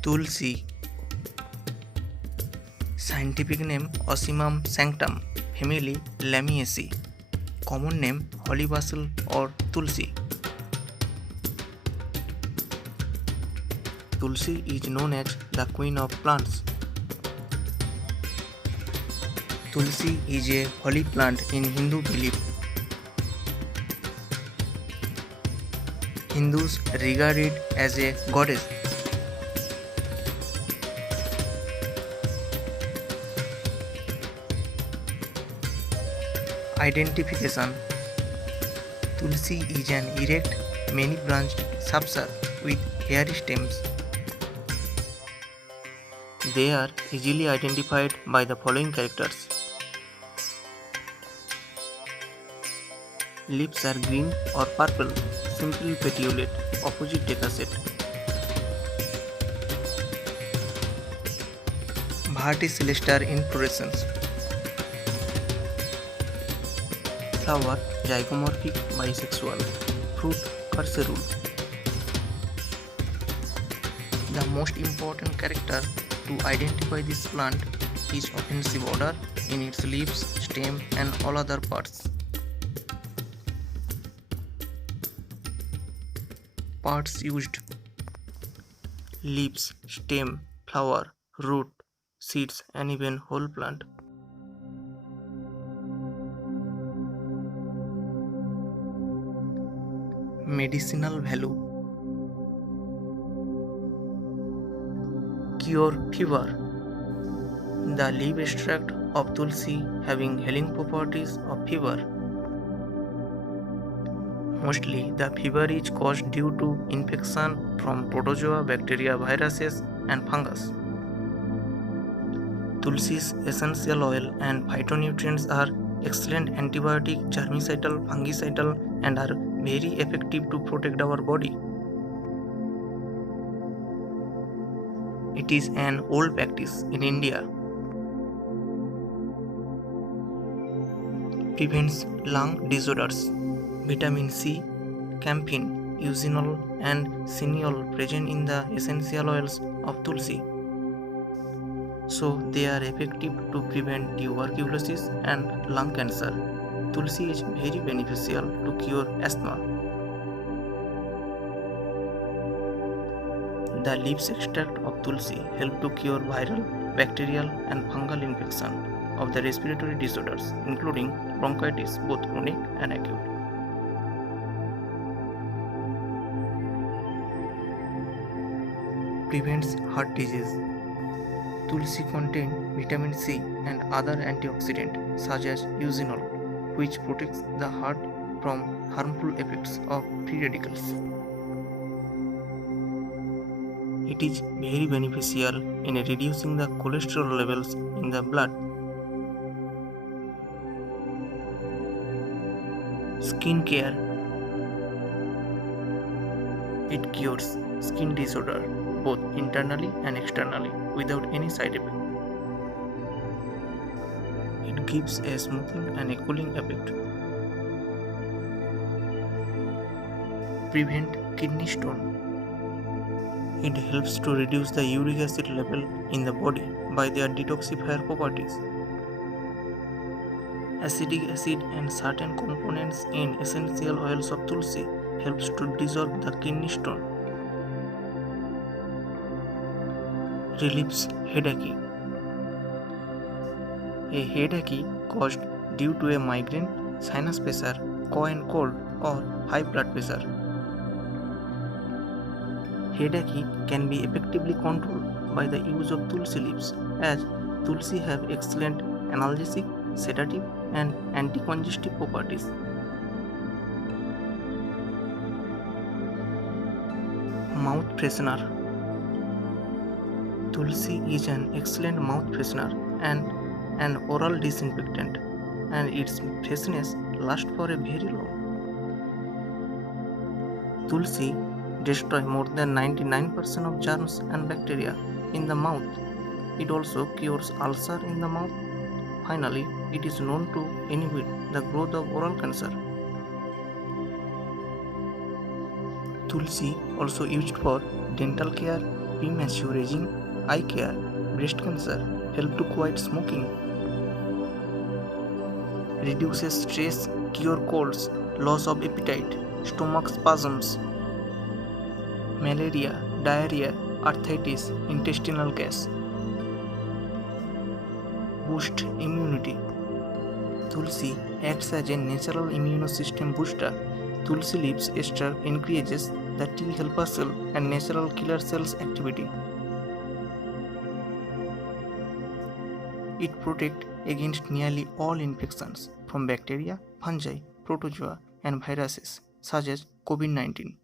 Tulsi, scientific name Ocimum sanctum, family Lamiaceae, common name holy basil or Tulsi. Tulsi is known as the queen of plants. Tulsi is a holy plant in Hindu belief. Hindus regard it as a goddess. Identification: Tulsi is an erect, many-branched subshrub with hairy stems. They are easily identified by the following characters. Leaves are green or purple, simple petiolate, opposite decusate. Verticillar inflorescence. Flower zygomorphic, bisexual. Fruit curserule. The most important character to identify this plant is offensive odor in its leaves, stem and all other parts. Parts used: leaves, stem, flower, root, seeds and even whole plant. Medicinal value: cure fever. The leaf extract of Tulsi having healing properties of fever. Mostly the fever is caused due to infection from protozoa, bacteria, viruses and fungus. Tulsi's essential oil and phytonutrients are excellent antibiotic, germicidal, fungicidal and are very effective to protect our body. It is an old practice in India. Prevents lung disorders. Vitamin C, camphene, eugenol and cineol present in the essential oils of Tulsi. So they are effective to prevent tuberculosis and lung cancer. Tulsi is very beneficial to cure asthma. The leaves extract of Tulsi help to cure viral, bacterial and fungal infection of the respiratory disorders including bronchitis, both chronic and acute. Prevents heart disease. Tulsi contains vitamin C and other antioxidants such as eugenol, which protects the heart from harmful effects of free radicals. It is very beneficial in reducing the cholesterol levels in the blood. Skin care. It cures skin disorder both internally and externally without any side effect. It gives a smoothing and a cooling effect. Prevent kidney stone. It helps to reduce the uric acid level in the body by their detoxifier properties. Acetic acid and certain components in essential oils of Tulsi helps to dissolve the kidney stone. Relieves headache. A headache caused due to a migraine, sinus pressure, cough and cold or high blood pressure. Headache can be effectively controlled by the use of Tulsi leaves, as Tulsi have excellent analgesic, sedative and anticongestive properties. Mouth freshener. Tulsi is an excellent mouth freshener and an oral disinfectant, and its freshness lasts for a very long. Tulsi destroys more than 99% of germs and bacteria in the mouth. It also cures ulcer in the mouth. Finally, it is known to inhibit the growth of oral cancer. Tulsi also used for dental care, premature aging, eye care, breast cancer, help to quiet smoking, reduces stress, cure colds, loss of appetite, stomach spasms, malaria, diarrhea, arthritis, intestinal gas, boost immunity. Tulsi acts as a natural immune system booster. Tulsi leaves ester increases the T helper cell and natural killer cells activity. It protects against nearly all infections from bacteria, fungi, protozoa, and viruses such as COVID-19.